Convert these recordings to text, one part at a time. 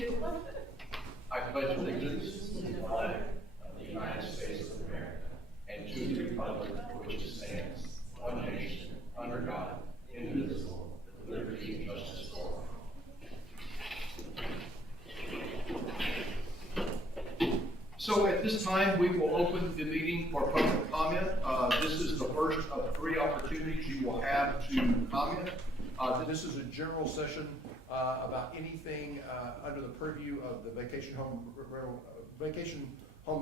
I pledge allegiance to the flag of the United States of America and to the republic for which it stands, one nation, under God, indivisible, with liberty and justice for all. So at this time, we will open the meeting for public comment. This is the first of 3 opportunities you will have to comment. This is a general session about anything under the purview of the Vacation Home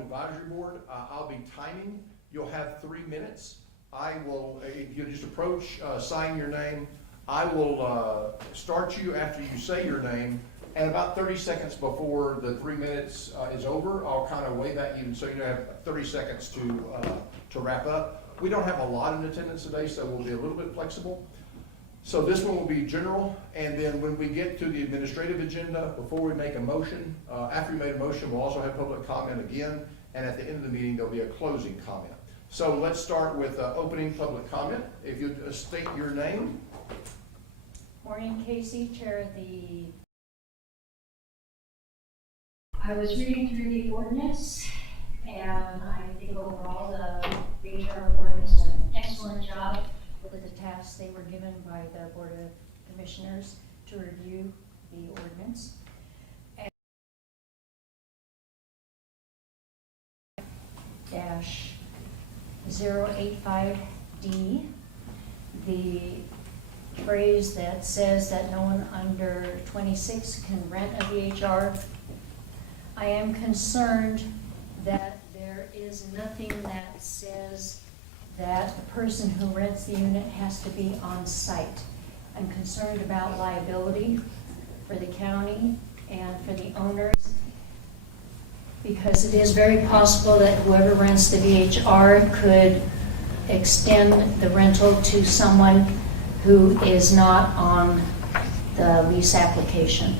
Advisory Board. I'll be timing. You'll have 3 minutes. I will, if you just approach, sign your name. I will start you after you say your name. And about 30 seconds before the 3 minutes is over, I'll kind of wave at you, so you have 30 seconds to wrap up. We don't have a lot in attendance today, so we'll be a little bit flexible. So this one will be general, and then when we get to the administrative agenda, before we make a motion, after we made a motion, we'll also have public comment again, and at the end of the meeting, there'll be a closing comment. So let's start with opening public comment. If you state your name. Maureen Casey, Chair of the... I was reading through the ordinance, and I think overall the VHR board has done an excellent job with the tasks they were given by the Board of Commissioners to review the ordinance. -085D, the phrase that says that no one under 26 can rent a VHR. I am concerned that there is nothing that says that the person who rents the unit has to be on site. I'm concerned about liability for the county and for the owners, because it is very possible that whoever rents the VHR could extend the rental to someone who is not on the lease application.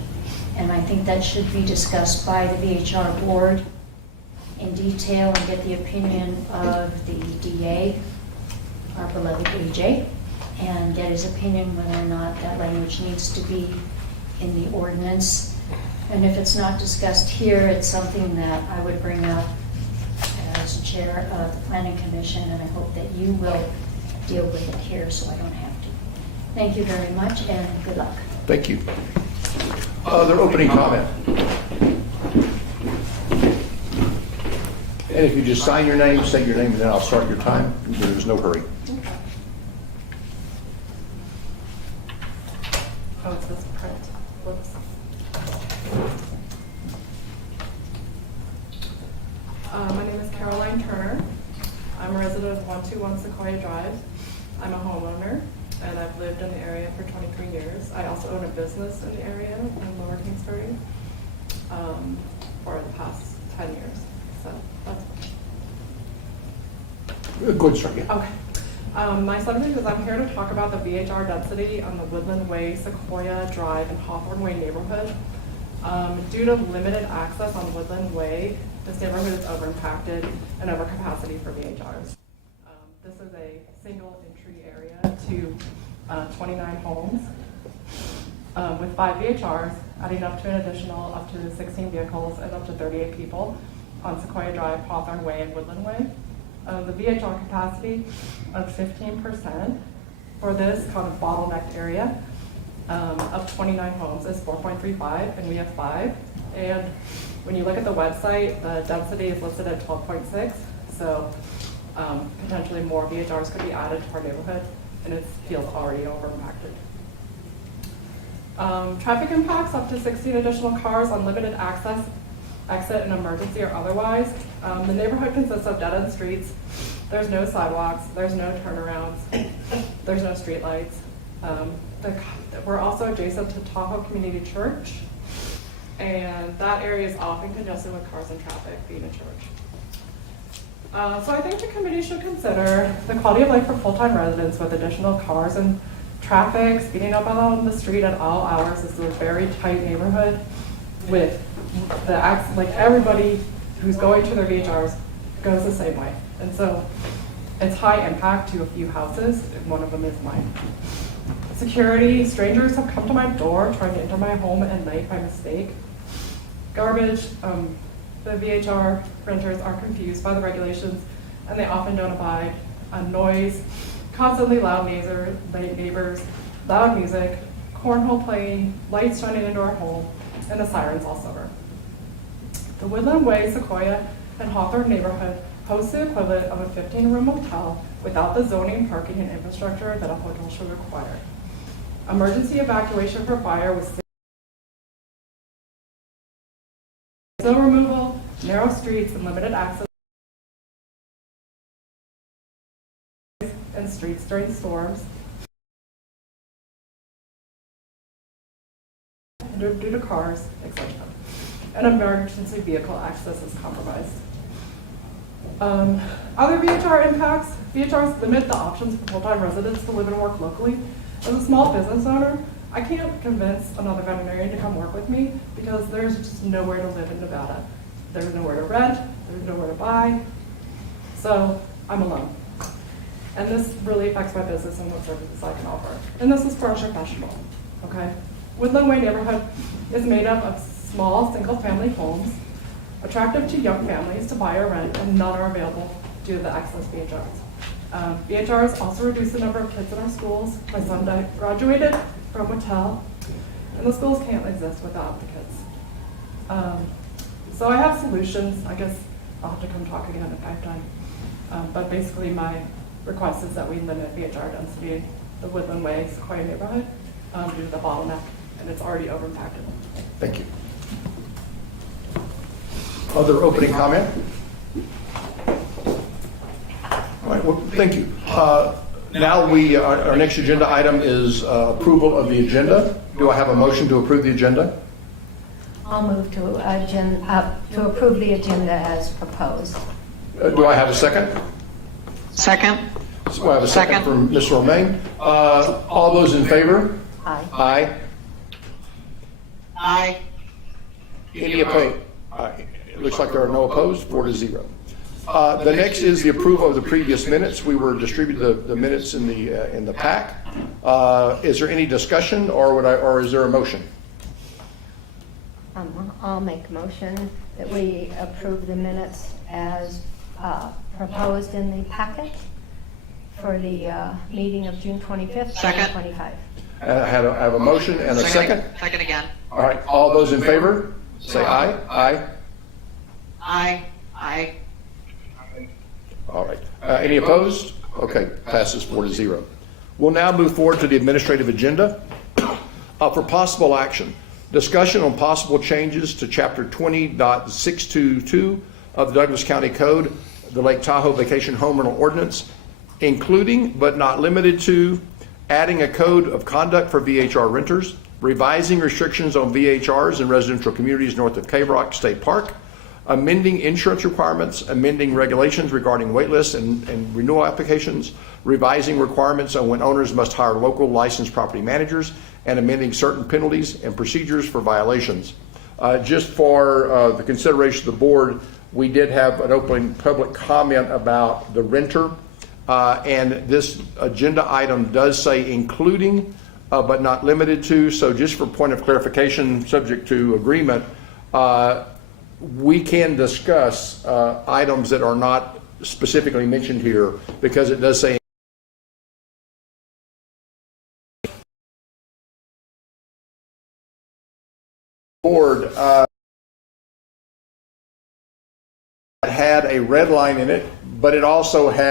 And I think that should be discussed by the VHR board in detail and get the opinion of the DA, our beloved AJ, and get his opinion whether or not that language needs to be in the ordinance. And if it's not discussed here, it's something that I would bring up as chair of the Planning Commission, and I hope that you will deal with it here so I don't have to. Thank you very much, and good luck. Thank you. Other opening comment. And if you just sign your name, say your name, and then I'll start your time. There's no hurry. Oh, it says print. Whoops. My name is Caroline Turner. I'm a resident of 121 Sequoia Drive. I'm a homeowner, and I've lived in the area for 23 years. I also own a business in the area in Lower Kingsbury for the past 10 years. So that's Go ahead, start. Yeah. okay. My subject is I'm here to talk about the VHR density on the Woodland Way, Sequoia Drive, and Hawthorne Way neighborhood. Due to limited access on Woodland Way, this neighborhood is over-impacted and over capacity for VHRs. This is a single entry area to 29 homes with 5 VHRs, adding up to an additional up to 16 vehicles and up to 38 people on Sequoia Drive, Hawthorne Way, and Woodland Way. The VHR capacity of 15% for this kind of bottlenecked area of 29 homes is 4.35, and we have 5. And when you look at the website, the density is listed at 12.6, so potentially more VHRs could be added to our neighborhood, and it feels already over-impacted. Traffic impacts up to 16 additional cars on limited access, exit, and emergency or otherwise. The neighborhood consists of dead-end streets. There's no sidewalks. There's no turnarounds. There's no streetlights. We're also adjacent to Tahoe Community Church, and that area is often congested with cars and traffic being a church. So I think the committee should consider the quality of life for full-time residents with additional cars and traffic speeding up on the street at all hours. This is a very tight neighborhood with like everybody who's going to their VHRs goes the same way. And so it's high impact to a few houses, and one of them is mine. Security, strangers have come to my door trying to enter my home at night by mistake. garbage. The VHR renters are confused by the regulations, and they often don't abide on noise, constantly loud neighbors, loud music, cornhole playing, lights shining into our home, and the sirens all summer. The Woodland Way, Sequoia, and Hawthorne neighborhood hosts the equivalent of a 15-room motel without the zoning, parking, and infrastructure that a hotel should require. Emergency evacuation for fire with snow removal, narrow streets, and limited access and streets during storms. Due to cars, etc. And emergency vehicle access is compromised. Other VHR impacts. VHRs limit the options for full-time residents to live and work locally. As a small business owner, I can't convince another veterinarian to come work with me because there's just nowhere to live in Nevada. There's nowhere to rent, there's nowhere to buy, so I'm alone. And this really affects my business and what services I can offer. And this is for a professional, okay? Woodland Way neighborhood is made up of small single-family homes, attractive to young families to buy or rent, and none are available due to the excess VHRs. VHRs also reduce the number of kids in our schools. My son graduated from Mattel, and the schools can't exist without the kids. So I have solutions. I guess I'll have to come talk again if I have time. But basically my request is that we limit VHR density in the Woodland Way, Sequoia neighborhood due to the bottleneck, and it's already over-impacted. Thank you. Other opening comment? All right, well, thank you. Now our next agenda item is approval of the agenda. Do I have a motion to approve the agenda? I'll move to approve the agenda as proposed. Do I have a second? Second. So I have a second from Ms. Romaine. All those in favor? Aye. Aye. Aye. Any opposed? It looks like there are no opposed, 4-0. The next is the approval of the previous minutes. We were distributed the minutes in the pack. Is there any discussion, or is there a motion? I'll make a motion that we approve the minutes as proposed in the packet for the meeting of June 25th, Second. 2025. I have a motion and a second. Second again. All right, all those in favor, say aye. Aye. Aye. Aye. All right. Any opposed? Okay, passes 4-0. We'll now move forward to the administrative agenda for possible action. Discussion on possible changes to Chapter 20.622 of the Douglas County Code, the Lake Tahoe Vacation Home Rental Ordinance, including but not limited to adding a code of conduct for VHR renters, revising restrictions on VHRs in residential communities north of Cave Rock State Park, amending insurance requirements, amending regulations regarding waitlists and renewal applications, revising requirements on when owners must hire local licensed property managers, and amending certain penalties and procedures for violations. Just for the consideration of the board, we did have an open public comment about the renter, and this agenda item does say including but not limited to. So just for point of clarification, subject to agreement, we can discuss items that are not specifically mentioned here because it does say board had a red line in it, but it also had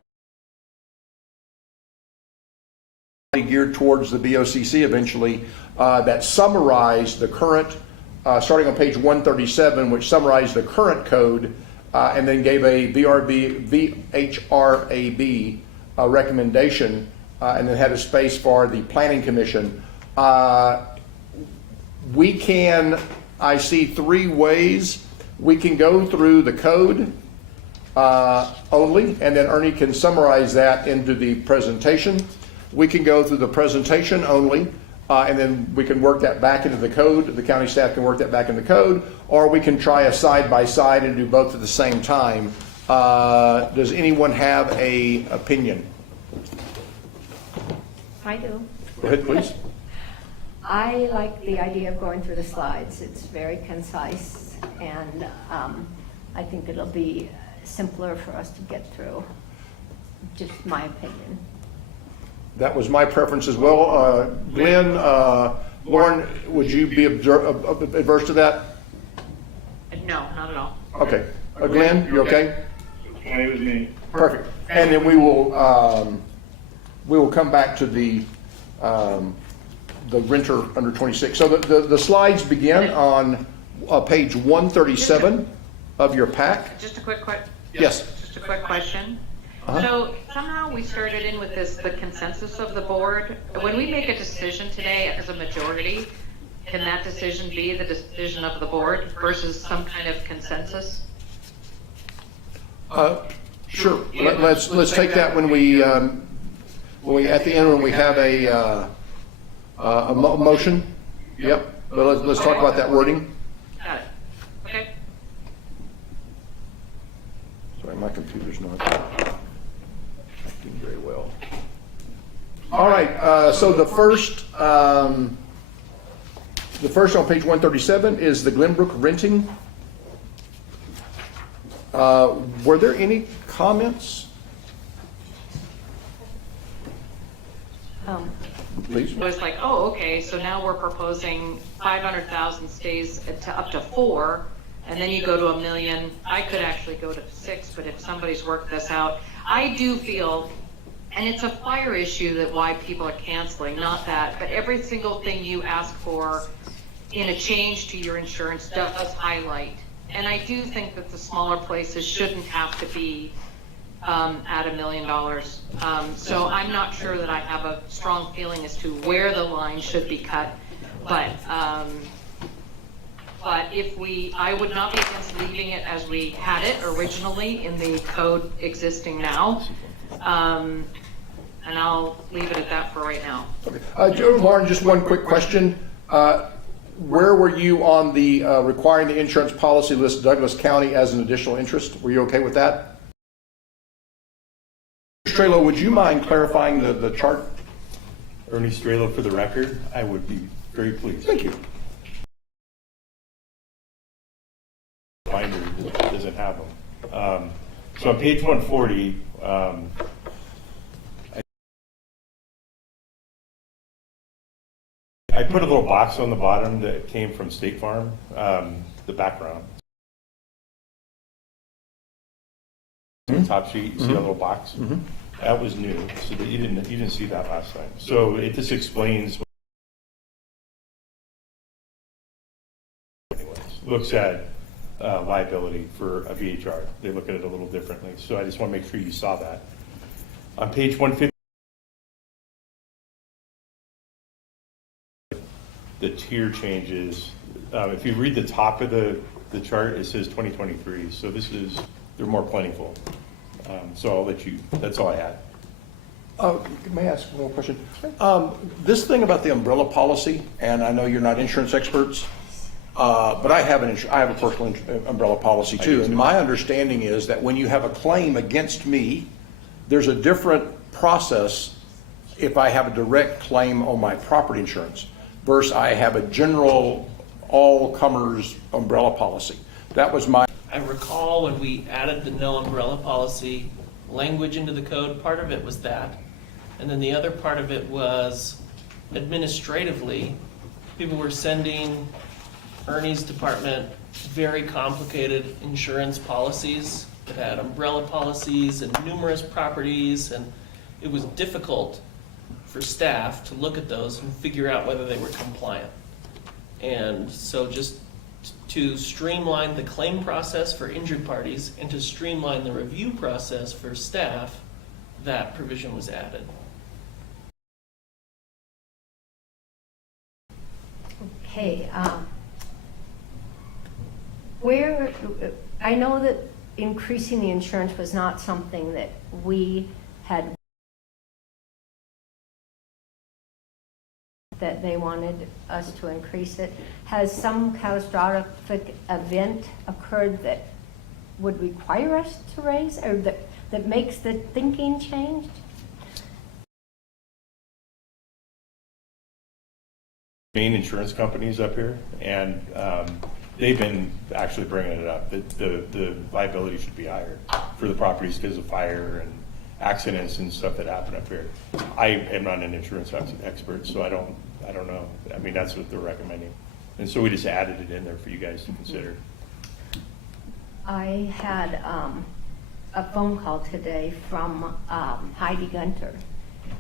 geared towards the BOCC eventually that summarized the current, starting on page 137, which summarized the current code and then gave a VHRAB recommendation and then had a space for the Planning Commission. We can, I see three ways. We can go through the code only, and then Ernie can summarize that into the presentation. We can go through the presentation only, and then we can work that back into the code. The county staff can work that back in the code, or we can try a side-by-side and do both at the same time. Does anyone have an opinion? I do. Go ahead, please. I like the idea of going through the slides. It's very concise And I think it'll be simpler for us to get through, just my opinion. That was my preference as well. Glenn, Lauren, would you be adverse to that? No, not at all. Okay. Glenn, you okay? Okay with me. Perfect. And then we will come back to the renter under 26. So the slides begin on page 137 of your pack. Just a quick Yes. Just a quick question. Uh-huh. So somehow we started in with this, the consensus of the board. When we make a decision today as a majority, can that decision be the decision of the board versus some kind of consensus? Sure. Let's take that when we at the end when we have a motion. Yep. But let's talk about that wording. Got it. Okay. Sorry, my computer's not acting very well. All right. So the first on page 137 is the Glenbrook renting. Were there any comments? Please. It was like, oh, okay, so now we're proposing 500,000 stays to up to 4, and then you go to $1 million. I could actually go to 6, but if somebody's worked this out, I do feel, and it's a fire issue that why people are canceling, not that, but every single thing you ask for in a change to your insurance does highlight. And I do think that the smaller places shouldn't have to be at $1 million. So I'm not sure that I have a strong feeling as to where the line should be cut. But I would not be against leaving it as we had it originally in the code existing now. And I'll leave it at that for right now. Okay. Joe, Lauren, just one quick question. Where were you on the requiring the insurance policy list Douglas County as an additional interest? Were you okay with that? Strelo, would you mind clarifying the chart? Ernie Strelo for the record, I would be very pleased. Thank you. Binder doesn't have them. So on page 140, I put a little box on the bottom that came from State Farm, the background. The top sheet, you see a little box? That was new, so that you didn't see that last time. So it just explains. Anyways, looks at liability for a VHR. They look at it a little differently. So I just want to make sure you saw that. On page 150, the tier changes. If you read the top of the chart, it says 2023. So they're more plentiful. So I'll let you, that's all I had. May I ask one more question? This thing about the umbrella policy, and I know you're not insurance experts, but I have a personal umbrella policy too. And my understanding is that when you have a claim against me, there's a different process if I have a direct claim on my property insurance versus I have a general all-comers umbrella policy. That was my. I recall when we added the no umbrella policy language into the code, part of it was that. And then the other part of it was administratively, people were sending Ernie's department very complicated insurance policies that had umbrella policies and numerous properties, and it was difficult for staff to look at those and figure out whether they were compliant. And so just to streamline the claim process for injured parties and to streamline the review process for staff, that provision was added. Okay, I know that increasing the insurance was not something that we had, that they wanted us to increase it. Has some catastrophic event occurred that would require us to raise, or that makes the thinking changed? Main insurance companies up here, and they've been actually bringing it up, that the liability should be higher for the properties because of fire and accidents and stuff that happen up here. I am not an insurance expert, so I don't know. I mean, that's what they're recommending. And so we just added it in there for you guys to consider. I had a phone call today from Heidi Gunter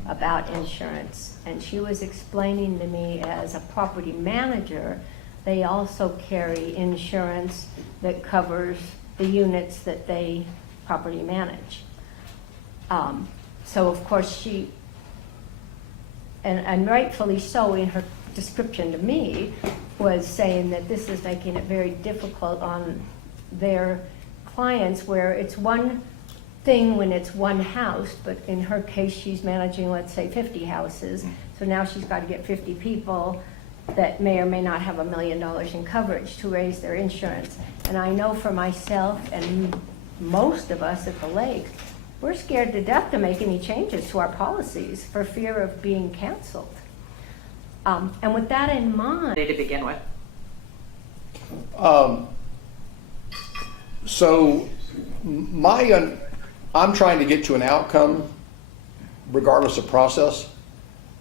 about insurance, and she was explaining to me, as a property manager, they also carry insurance that covers the units that they property manage. So of course she, and rightfully so, in her description to me, was saying that this is making it very difficult on their clients, where it's one thing when it's one house, but in her case, she's managing, let's say, 50 houses. So now she's got to get 50 people that may or may not have $1 million in coverage to raise their insurance. And I know for myself and most of us at the lake, we're scared to death to make any changes to our policies for fear of being canceled. And with that in mind, To begin with. So I'm trying to get to an outcome regardless of process.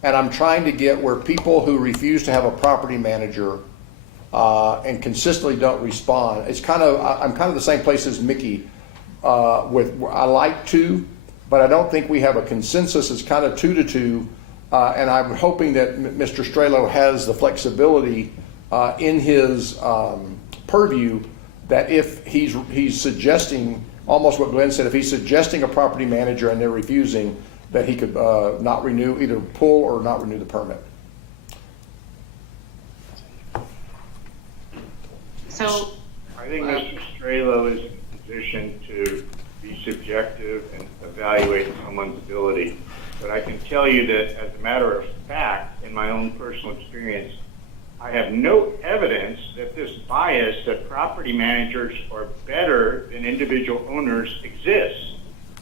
And I'm trying to get where people who refuse to have a property manager and consistently don't respond, I'm kind of the same place as Mickey I like to, but I don't think we have a consensus. It's kind of 2-2. And I'm hoping that Mr. Strelo has the flexibility in his purview that if he's suggesting, almost what Glenn said, if he's suggesting a property manager and they're refusing, that he could not renew, either pull or not renew the permit. So, I think Mr. Strelo is in a position to be subjective and evaluate someone's ability. But I can tell you that, as a matter of fact, in my own personal experience, I have no evidence that this bias that property managers are better than individual owners exists.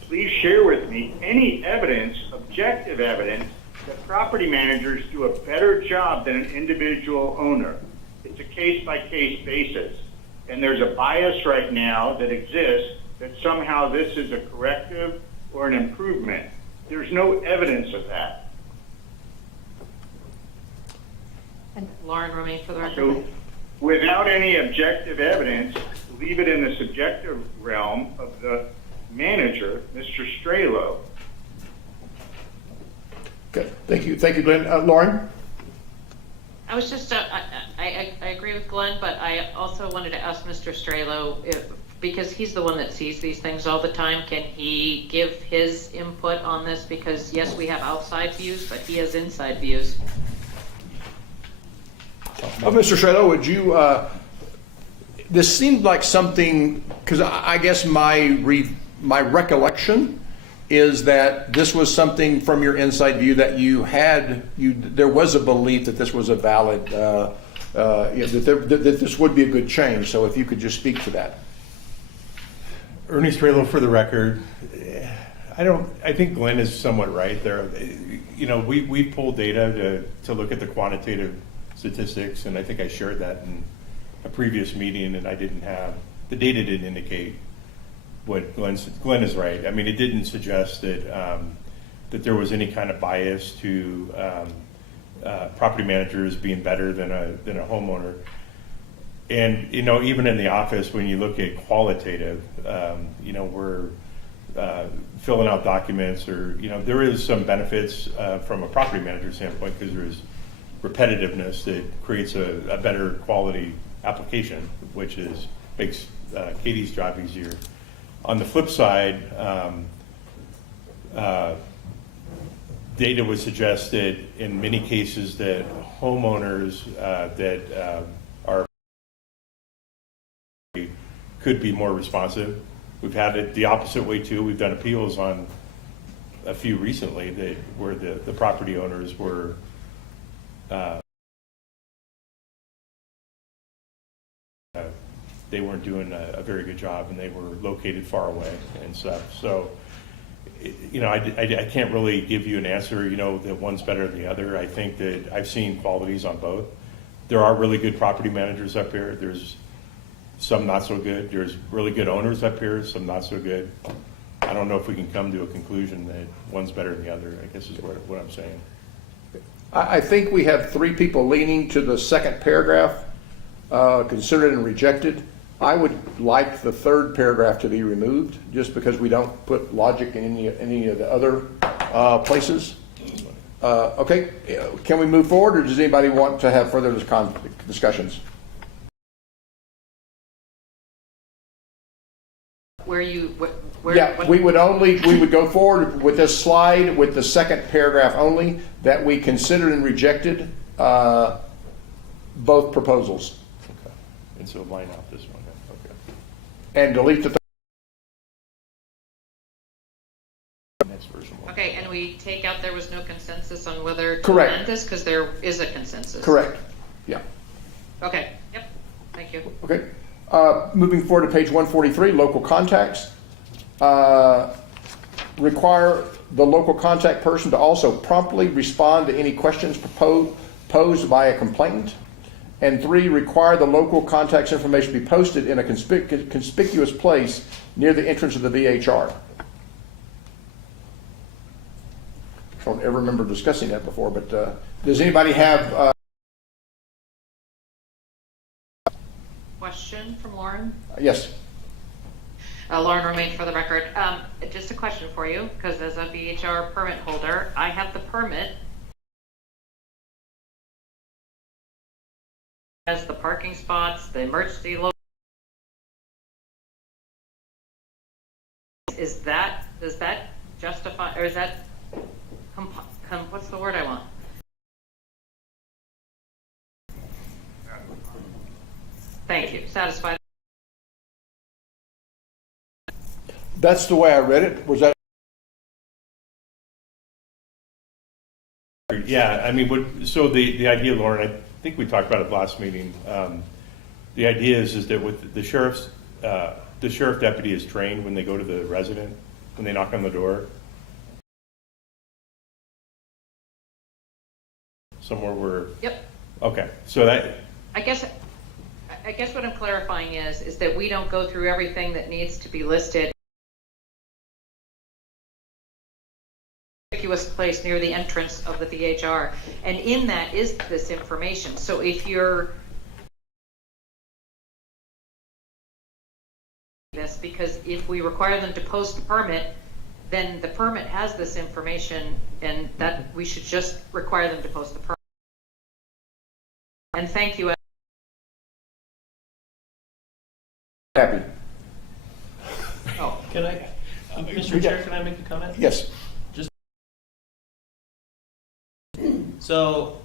Please share with me any evidence, objective evidence, that property managers do a better job than an individual owner. It's a case-by-case basis. And there's a bias right now that exists that somehow this is a corrective or an improvement. There's no evidence of that. Lauren, remain for the record. So without any objective evidence, leave it in the subjective realm of the manager, Mr. Strelo. Okay, thank you, Glenn. Lauren? I was just, I agree with Glenn, but I also wanted to ask Mr. Strelo, because he's the one that sees these things all the time, can he give his input on this? Because yes, we have outside views, but he has inside views. Mr. Strelo, would you, this seemed like something, because I guess my recollection is that this was something from your inside view that there was a belief that this was a valid, that this would be a good change. So if you could just speak to that. Ernie Strelo, for the record, I think Glenn is somewhat right there. You know, we pulled data to look at the quantitative statistics, and I think I shared that in a previous meeting, and the data didn't indicate what Glenn is right. I mean, it didn't suggest that there was any kind of bias to property managers being better than a homeowner. And, you know, even in the office, when you look at qualitative, you know, we're filling out documents, or, you know, there is some benefits from a property manager standpoint, because there is repetitiveness that creates a better quality application, which makes Katie's job easier. On the flip side, data would suggest that in many cases that homeowners that are could be more responsive. We've had it the opposite way too. We've done appeals on a few recently where the property owners were they weren't doing a very good job, and they were located far away and stuff. So, you know, I can't really give you an answer, you know, that one's better than the other. I think that I've seen qualities on both. There are really good property managers up here. There's some not so good. There's really good owners up here, some not so good. I don't know if we can come to a conclusion that one's better than the other, I guess is what I'm saying. I think we have three people leaning to the second paragraph, considered and rejected. I would like the third paragraph to be removed, just because we don't put logic in any of the other places. Okay, can we move forward, or does anybody want to have further discussions? Yeah, we would go forward with this slide with the second paragraph only, that we considered and rejected both proposals. Okay. And so line out this one, okay. And delete the Next version. Okay, and we take out there was no consensus on whether to Correct. amend this, because there is a consensus. correct. Yeah. Okay, yep, thank you. Okay. Moving forward to page 143, local contacts. Require the local contact person to also promptly respond to any questions posed by a complainant. And 3, require the local contact's information be posted in a conspicuous place near the entrance of the VHR. I don't ever remember discussing that before, but does anybody have Question from Lauren? yes? Lauren Romaine for the record. Just a question for you, because as a VHR permit holder, I have the permit as the parking spots, the emergency location. Does that justify, or is that, what's the word I want? Thank you, satisfied. That's the way I read it. Was that? Yeah, I mean, so the idea, Lauren, I think we talked about it last meeting. The idea is that with the sheriff deputy is trained when they go to the resident, when they knock on the door. Somewhere where. Yep. Okay, so that. I guess what I'm clarifying is that we don't go through everything that needs to be listed. Conspicuous place near the entrance of the VHR, and in that is this information. So if you're this, because if we require them to post the permit, then the permit has this information, and that we should just require them to post the permit. And thank you. Happy. Oh, Can I, Mr. Chair, can I make a comment? Yes. So,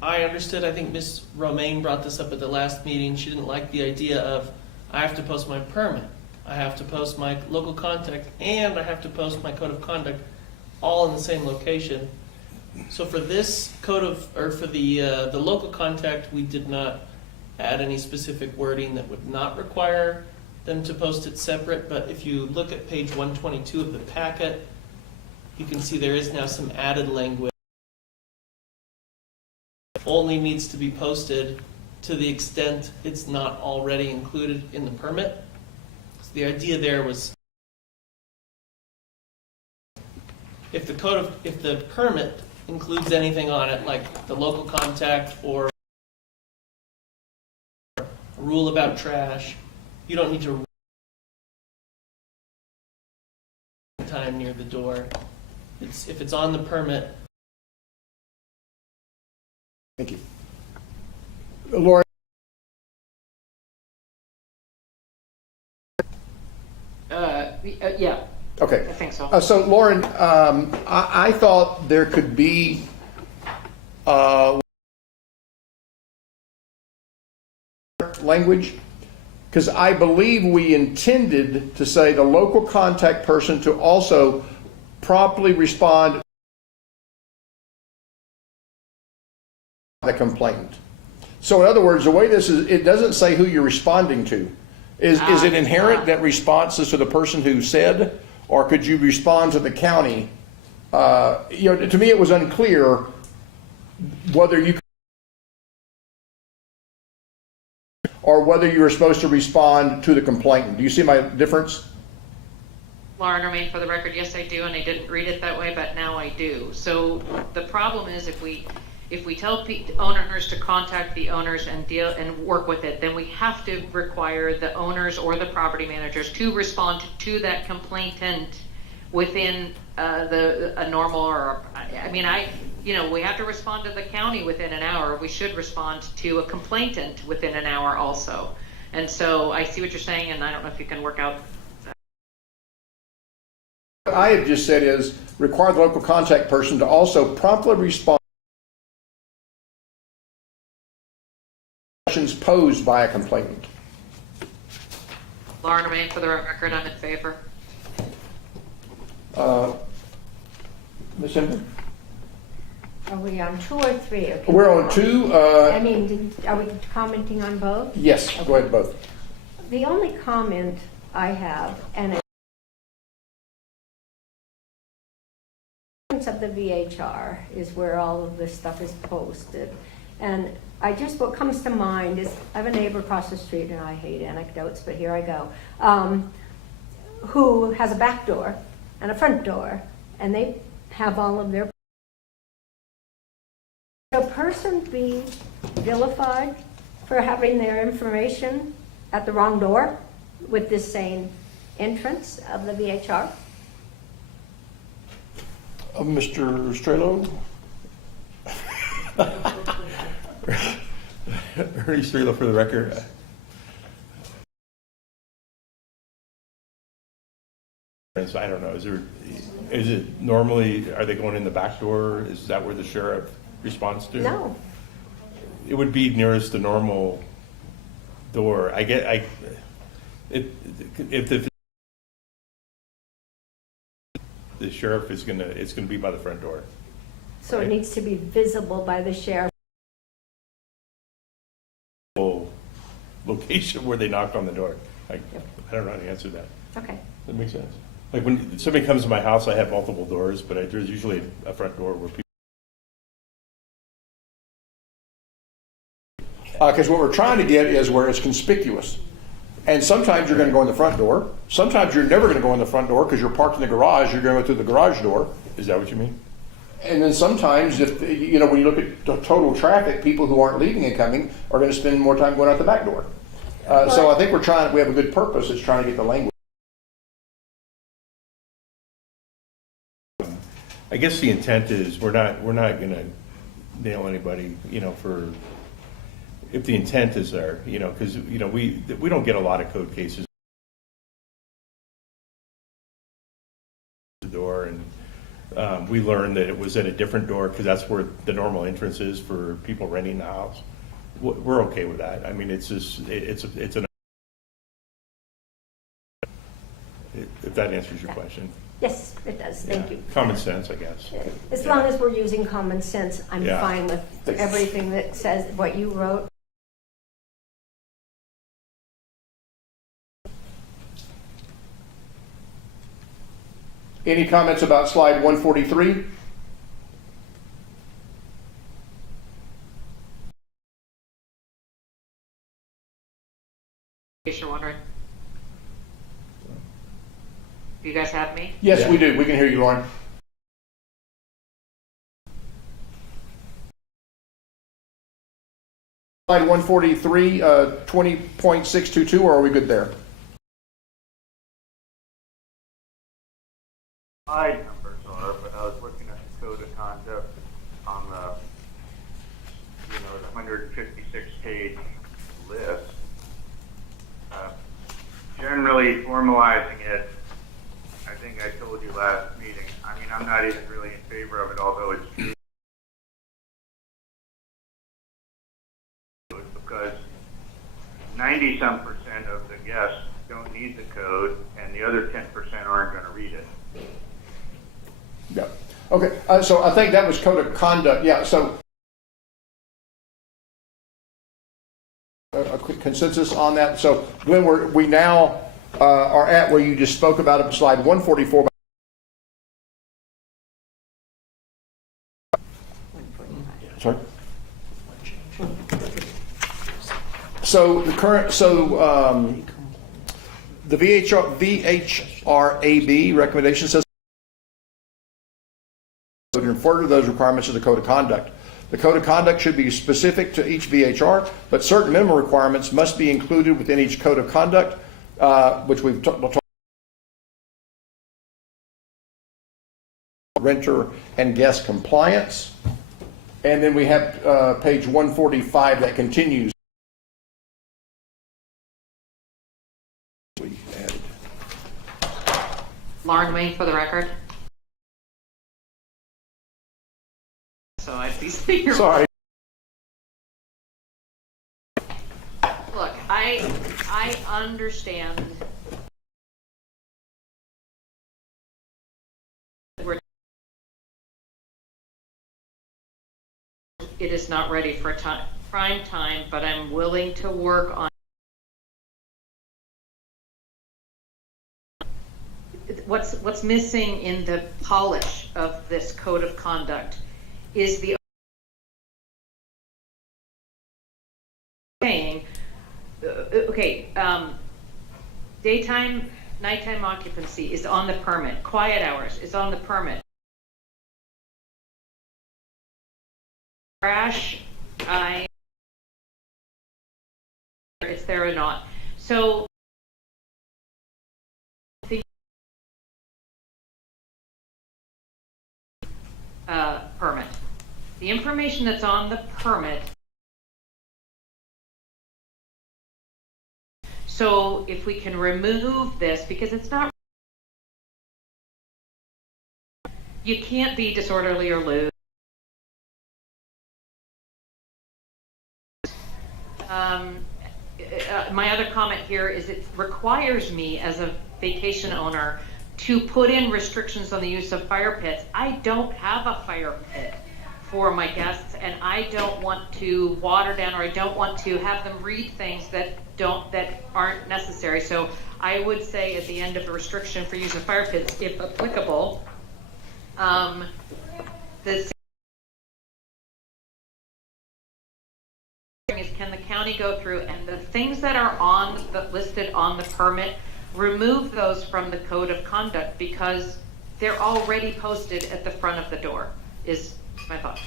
I understood, I think Ms. Romaine brought this up at the last meeting. She didn't like the idea of, I have to post my permit, I have to post my local contact, and I have to post my code of conduct all in the same location. So for this for the local contact, we did not add any specific wording that would not require them to post it separate. But if you look at page 122 of the packet, you can see there is now some added language. Only needs to be posted to the extent it's not already included in the permit. So the idea there was, if the permit includes anything on it, like the local contact or a rule about trash, you don't need to time near the door. If it's on the permit. Thank you. Laura? yeah, Okay. I think so. So Lauren, I thought there could be language, because I believe we intended to say the local contact person to also promptly respond to the complainant. So in other words, the way this is, it doesn't say who you're responding to. Is it inherent that response is to the person who said, or could you respond to the county? To me, it was unclear whether you could, or whether you were supposed to respond to the complainant. Do you see my difference? Lauren Romaine, for the record, yes, I do, and I didn't read it that way, but now I do. So the problem is if we tell owners to contact the owners and deal and work with it, then we have to require the owners or the property managers to respond to that complainant within a normal or, we have to respond to the county within an hour. We should respond to a complainant within an hour also. And so I see what you're saying, and I don't know if you can work out. What I have just said is require the local contact person to also promptly respond to questions posed by a complainant. Lauren Romaine, for the record, I'm in favor. Ms. Ember? Are we on 2 or 3? Okay. We're on 2. Are we commenting on both? Yes, go ahead, both. The only comment I have, and of the VHR is where all of this stuff is posted. And what comes to mind is, I have a neighbor across the street, and I hate anecdotes, but here I go, who has a back door and a front door, and they have all of their... Should a person be vilified for having their information at the wrong door with this same entrance of the VHR? Mr. Strelo? Ernie Strelo for the record. I don't know. Is it normally, are they going in the back door? Is that where the sheriff responds to? No. It would be nearest the normal door. If the sheriff it's gonna be by the front door. So Right. it needs to be visible by the sheriff. Location where they knocked on the door. I don't know how to answer that. Okay. That makes sense. Like when somebody comes to my house, I have multiple doors, but there's usually a front door where people. Because what we're trying to get is where it's conspicuous. And sometimes you're going to go in the front door. Sometimes you're never going to go in the front door because you're parked in the garage. You're going to go through the garage door. Is that what you mean? And then sometimes, when you look at the total traffic, people who aren't leaving and coming are going to spend more time going out the back door. So I think we have a good purpose. It's trying to get the language. I guess the intent is we're not going to nail anybody, for if the intent is there, because we don't get a lot of code cases. The door, and we learned that it was at a different door because that's where the normal entrance is for people renting the house. We're okay with that. I mean, it's just it's an. If that answers your question. Yes, it does. Thank Yeah. you. Common sense, I guess. As long as we're using common sense, I'm Yeah. fine with everything that says what you wrote. Any comments about slide 143? In case you're wondering. Do you guys have me? Yes, Yeah. we do. We can hear you, Lauren. Slide 143, 20.622, or are we good there? Slide numbers are, but I was looking at the code of conduct on the 156-page list. Generally formalizing it, I think I told you last meeting, I'm not even really in favor of it, although it's true. Because 90-some% of the guests don't need the code, and the other 10% aren't going to read it. Yeah. Okay, so I think that was code of conduct. Yeah, so a quick consensus on that. So Glenn, we now are at where you just spoke about it, slide 144. Sorry? So the current, the VHRAB recommendation says to refer to those requirements of the code of conduct. The code of conduct should be specific to each VHR, but certain minimum requirements must be included within each code of conduct, which we've talked renter and guest compliance. And then we have page 145 that continues. We added. Lauren Wayne for the record. So I'd be speaking. Sorry. Look, I understand. It is not ready for prime time, but I'm willing to work on. What's missing in the polish of this code of conduct is the saying, daytime, nighttime occupancy is on the permit. Quiet hours is on the permit. Crash, it's there or not. So permit. The information that's on the permit. So if we can remove this, because it's not, you can't be disorderly or lewd. My other comment here is it requires me as a vacation owner to put in restrictions on the use of fire pits. I don't have a fire pit for my guests, and I don't want to water down, or I don't want to have them read things that aren't necessary. So I would say at the end of the restriction for use of fire pits, if applicable, the is, can the county go through and the things that are listed on the permit, remove those from the code of conduct, because they're already posted at the front of the door, is my thought.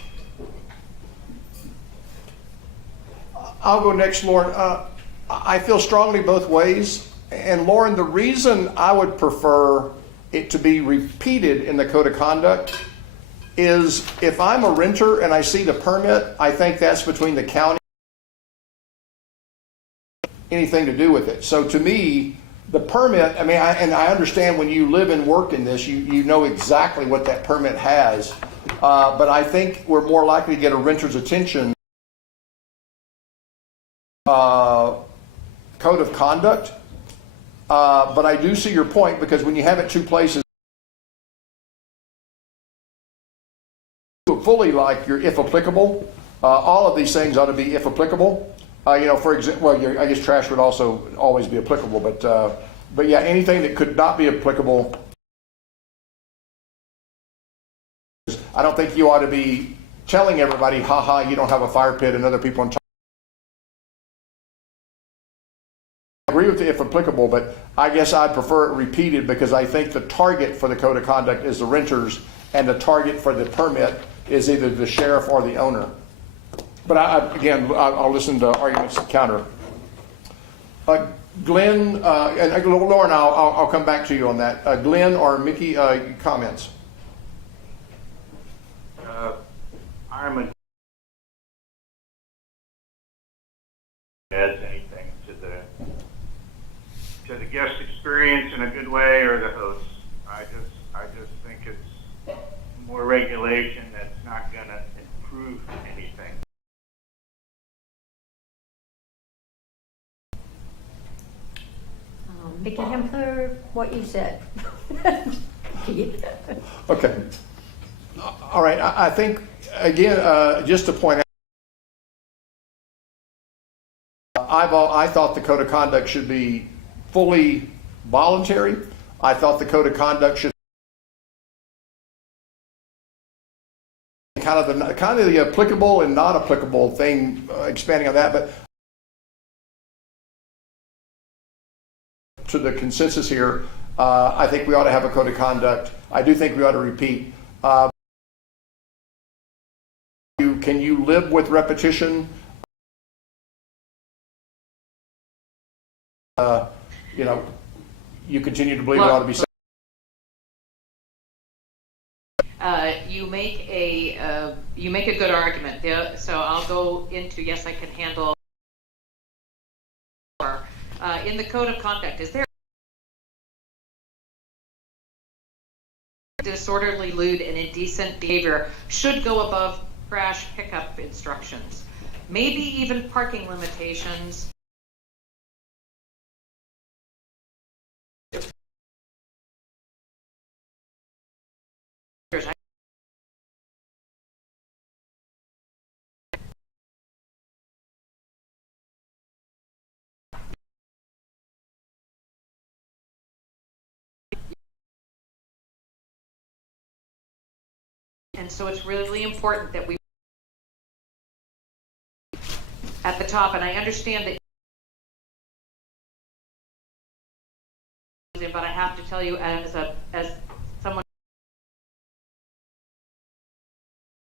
I'll go next, Lauren. I feel strongly both ways. And Lauren, the reason I would prefer it to be repeated in the code of conduct is if I'm a renter and I see the permit, I think that's between the county anything to do with it. So to me, the permit, I mean, I understand when you live and work in this, you know exactly what that permit has. But I think we're more likely to get a renter's attention code of conduct. But I do see your point, because when you have it two places, fully like your if applicable, all of these things ought to be if applicable. For example, well, I guess trash would also always be applicable, but yeah, anything that could not be applicable, I don't think you ought to be telling everybody, haha, you don't have a fire pit, and other people on top. I agree with the if applicable, but I guess I'd prefer it repeated, because I think the target for the code of conduct is the renters, and the target for the permit is either the sheriff or the owner. But I'll listen to arguments to counter. Glenn, and Lauren, I'll come back to you on that. Glenn or Mickey, comments? Ironman adds anything to the guest experience in a good way, or the host. I just think it's more regulation that's not going to improve anything. Vicky Hempler, what you said. Okay. All right. I think, again, just to point out, I thought the code of conduct should be fully voluntary. I thought the code of conduct should kind of the applicable and not applicable thing, expanding on that. But to the consensus here, I think we ought to have a code of conduct. I do think we ought to repeat. Can you live with repetition? You know, you continue to believe it ought to be said. You make a good argument. So I'll go into, yes, I can handle. In the code of conduct, is there disorderly, lewd, and indecent behavior should go above crash pickup instructions, maybe even parking limitations. And so it's really important that we at the top, and I understand that, but I have to tell you as someone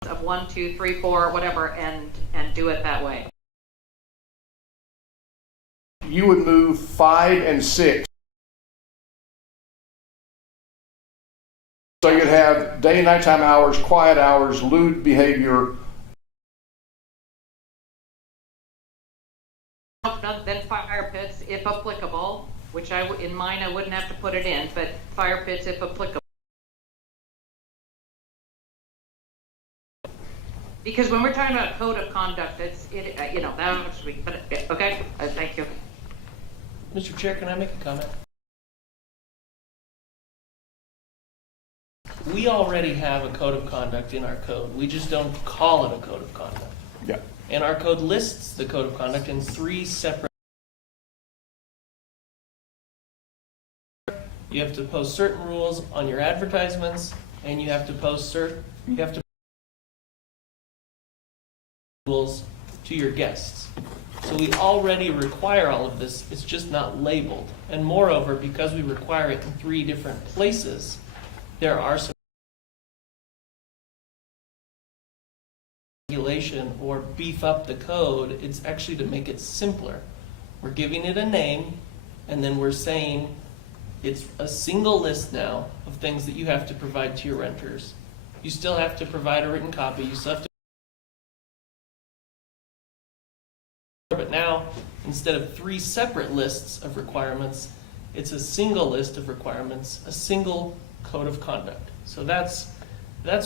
of 1, 2, 3, 4, whatever, and do it that way. You would move 5 and 6. So you'd have day and nighttime hours, quiet hours, lewd behavior. Then fire pits, if applicable, which in mine I wouldn't have to put it in, but fire pits if applicable. Because when we're talking about code of conduct, you know, that was sweet, but okay, thank you. Mr. Chair, can I make a comment? We already have a code of conduct in our code. We just don't call it a code of conduct. Yeah. And our code lists the code of conduct in 3 separate. You have to post certain rules on your advertisements, and you have to post rules to your guests. So we already require all of this. It's just not labeled. And moreover, because we require it in 3 different places, there are some regulation or beef up the code. It's actually to make it simpler. We're giving it a name, and then we're saying it's a single list now of things that you have to provide to your renters. You still have to provide a written copy. You still have to. But now, instead of 3 separate lists of requirements, it's a single list of requirements, a single code of conduct. So that's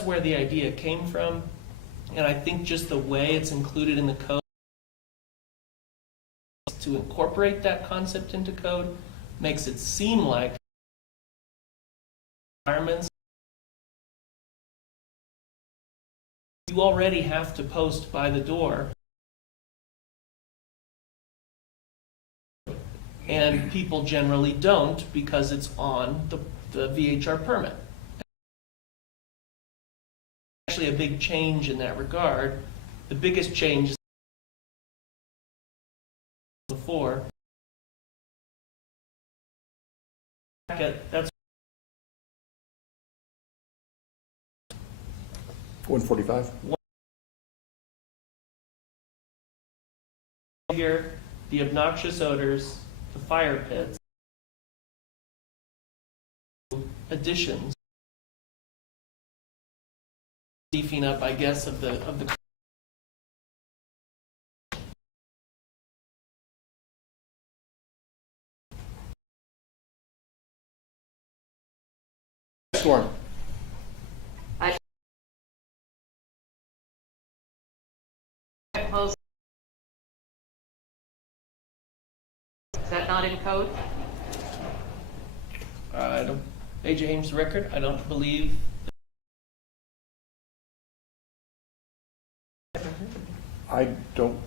where the idea came from. And I think just the way it's included in the code to incorporate that concept into code makes it seem like requirements. You already have to post by the door. And people generally don't because it's on the VHR permit. Actually, a big change in that regard. The biggest change is before. That's 145. Here, the obnoxious odors, the fire pits, additions, beefing up, I guess, of the. Storm. I suppose. Is that not in code? I don't. A.J. Ames record. I don't believe. I don't.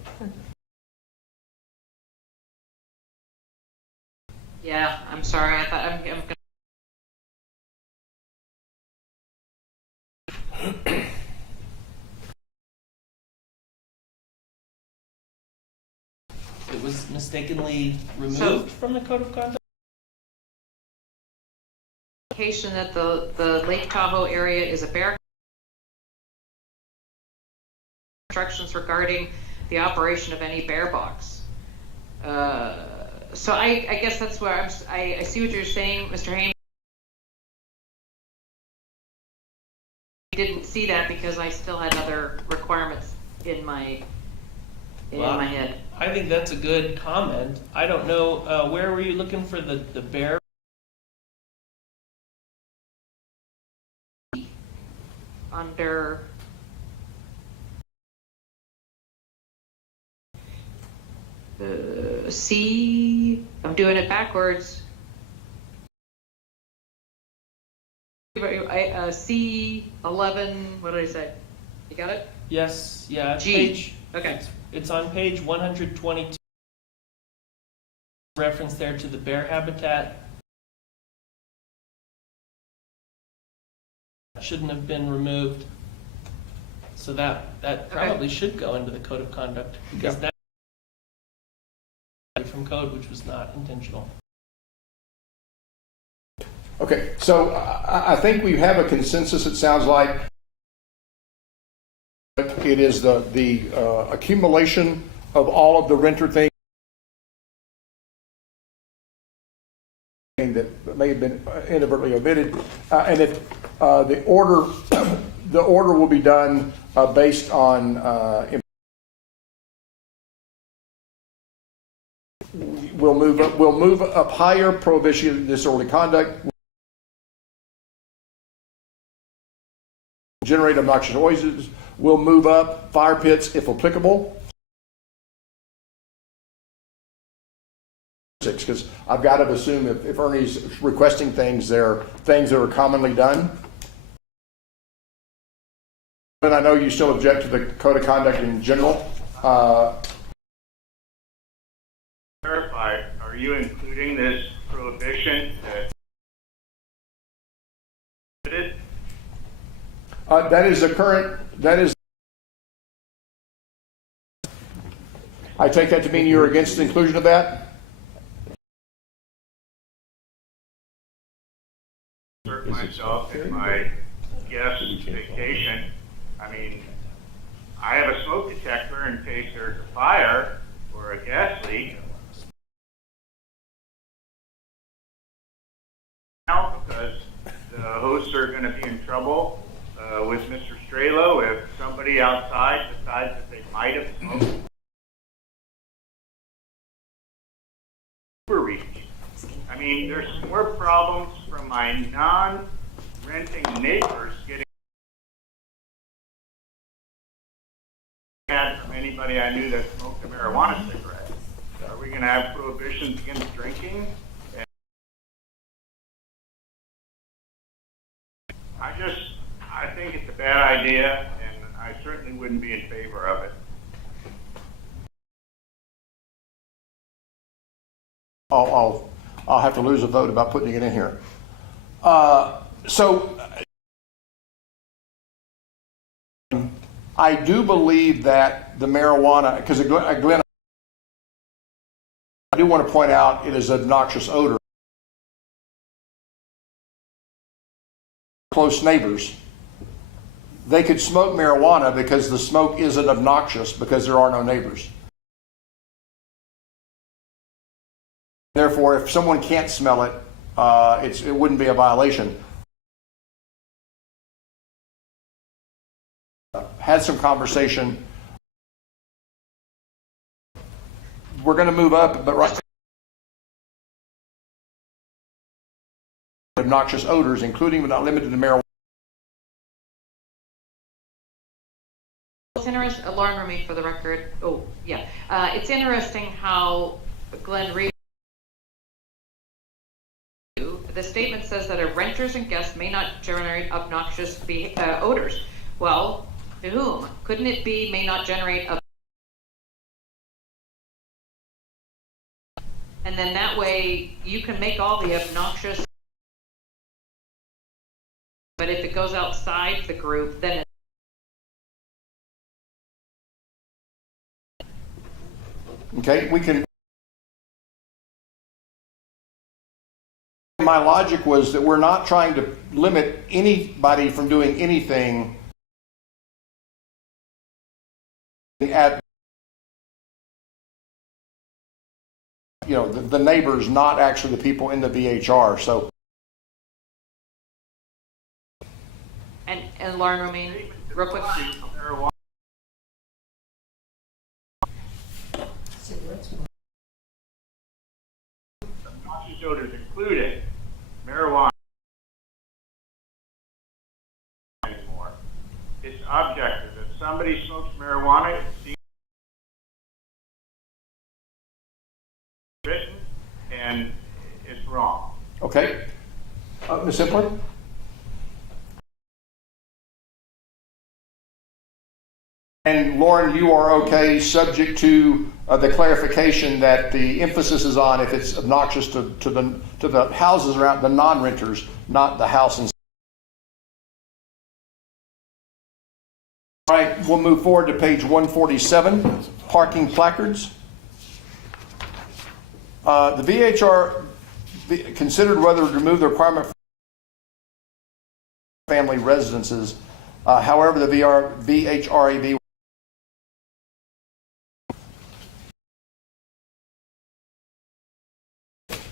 Yeah, I'm sorry. I thought I'm gonna. It was mistakenly removed from the code of conduct. indication that the Lake Tahoe area is a bear. Instructions regarding the operation of any bear box. So I guess that's where I see what you're saying, Mr. Haynes. I didn't see that because I still had other requirements in my head. I think that's a good comment. I don't know, where were you looking for the bear? Under C, I'm doing it backwards. C11, what did I say? You got it? Yes, yeah. G. Okay. It's on page 122. Reference there to the bear habitat. Shouldn't have been removed. So that probably should go into the code of conduct because that from code, which was not intentional. Okay, so I think we have a consensus, it sounds like. It is the accumulation of all of the renter things that may have been inadvertently omitted, and that the order will be done based on. We'll move up higher prohibition of disorderly conduct. Generate obnoxious noises. We'll move up fire pits if applicable. Because I've got to assume if Ernie's requesting things, they're things that are commonly done. And I know you still object to the code of conduct in general. Clarify, are you including this prohibition that That is the current, I take that to mean you're against the inclusion of that? insert myself in my guest vacation? I mean, I have a smoke detector in case there's a fire or a gas leak. Now, because the hosts are going to be in trouble with Mr. Strelo if somebody outside decides that they might have smoked overreach. I mean, there's more problems from my non-renting neighbors getting had from anybody I knew that smoked a marijuana cigarette. Are we going to have prohibitions against drinking? I think it's a bad idea, and I certainly wouldn't be in favor of it. I'll have to lose a vote about putting it in here. So I do believe that the marijuana, because Glenn, I do want to point out it is an obnoxious odor. Close neighbors, they could smoke marijuana because the smoke isn't obnoxious because there are no neighbors. Therefore, if someone can't smell it, it wouldn't be a violation. Had some conversation. We're going to move up, but right. Obnoxious odors, including but not limited to marijuana. It's interesting, Lauren Remy for the record. Oh, yeah. It's interesting how Glenn Reed. The statement says that renters and guests may not generate obnoxious odors. Well, to whom? Couldn't it be may not generate and then that way you can make all the obnoxious, but if it goes outside the group, then Okay, we can. my logic was that we're not trying to limit anybody from doing anything at, the neighbors, not actually the people in the VHR. So, And Lauren Romaine, real quick. Marijuana. Noxious odors included marijuana anymore. It's objective. If somebody smokes marijuana, it's seen written, and it's wrong. okay. Ms. Simpler? And Lauren, you are okay, subject to the clarification that the emphasis is on if it's obnoxious to the houses around the non-renters, not the house. All right, we'll move forward to page 147, parking placards. The VHR considered whether to remove the requirement for family residences. However, the VHRAB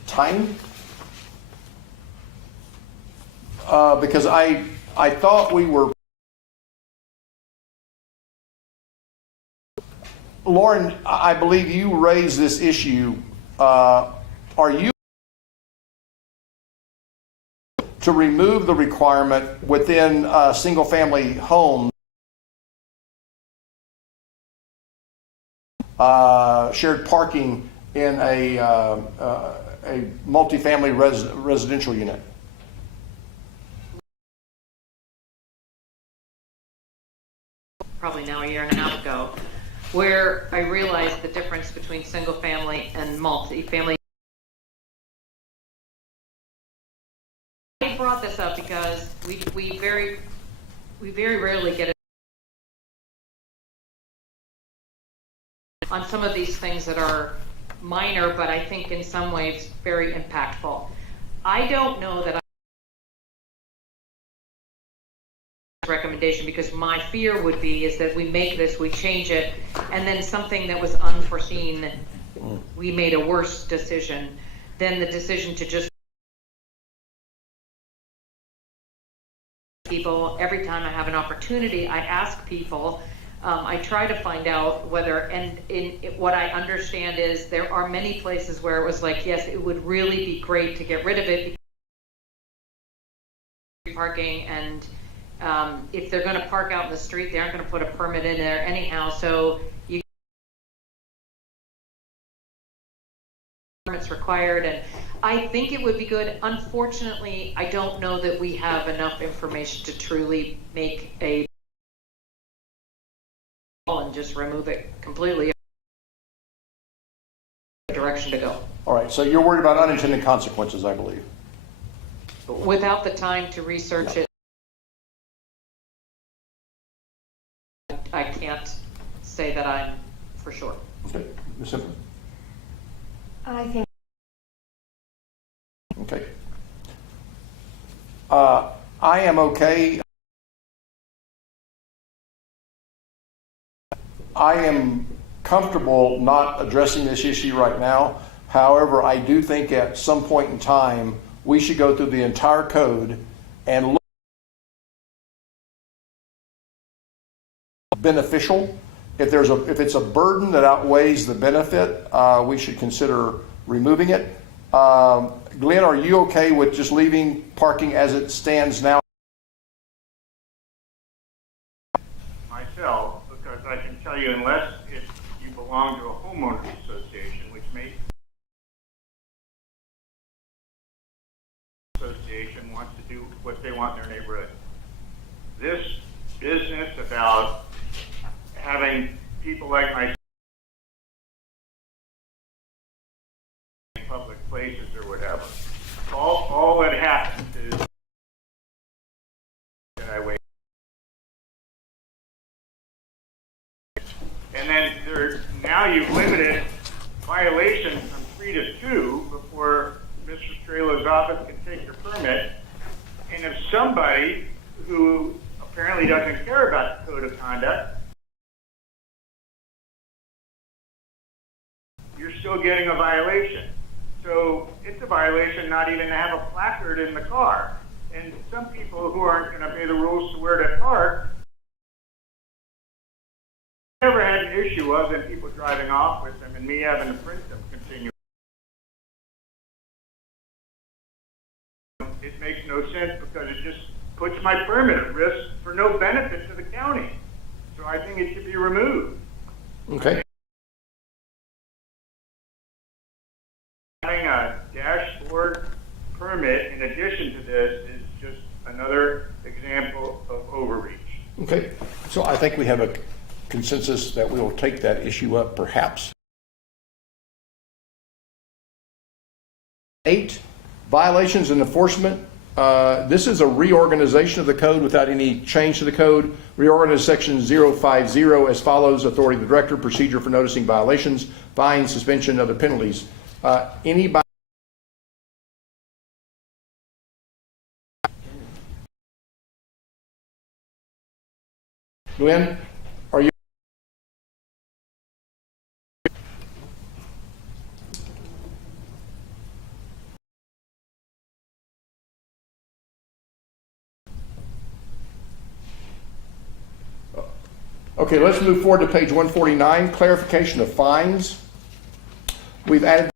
time, because I thought we were. Lauren, I believe you raised this issue. Are you to remove the requirement within single-family homes, shared parking in a multifamily residential unit? Probably now a year and a half ago, where I realized the difference between single family and multifamily. I brought this up because we very rarely get it on some of these things that are minor, but I think in some ways very impactful. I don't know that recommendation, because my fear would be is that we make this, we change it, and then something that was unforeseen, we made a worse decision than the decision to just people. Every time I have an opportunity, I ask people, I try to find out whether, and what I understand is there are many places where it was like, yes, it would really be great to get rid of it, parking, and if they're going to park out in the street, they aren't going to put a permit in there anyhow, so you permits required, and I think it would be good. Unfortunately, I don't know that we have enough information to truly make a and just remove it completely. Direction to go. All right, so you're worried about unintended consequences, I believe. Without the time to research it, I can't say that I'm for sure. Okay, Ms. Simpson? I think Okay. I am okay. I am comfortable not addressing this issue right now. However, I do think at some point in time, we should go through the entire code and look beneficial. If it's a burden that outweighs the benefit, we should consider removing it. Glenn, are you okay with just leaving parking as it stands now? Myself, because I can tell you, unless if you belong to a homeowners association, which may association wants to do what they want in their neighborhood. This business about having people like myself in public places or whatever, all that happens is that I wait. And then now you've limited violations from 3 to 2 before Mr. Strela Trailow's office can take your permit, and if somebody who apparently doesn't care about the code of conduct, you're still getting a violation. So it's a violation not even to have a placard in the car. And some people who aren't going to obey the rules to where to park never had an issue of them people driving off with them and me having to print them continually. It makes no sense because it just puts my permit at risk for no benefit to the county. So I think it should be removed. Okay. Having a dashboard permit in addition to this is just another example of overreach. Okay, so I think we have a consensus that we will take that issue up perhaps. 8, violations and enforcement. This is a reorganization of the code without any change to the code. Reorganize section 050 as follows: authority of the director, procedure for noticing violations, fines, suspension, other penalties. Anybody? Glenn, are you? Okay, let's move forward to page 149, clarification of fines. We've added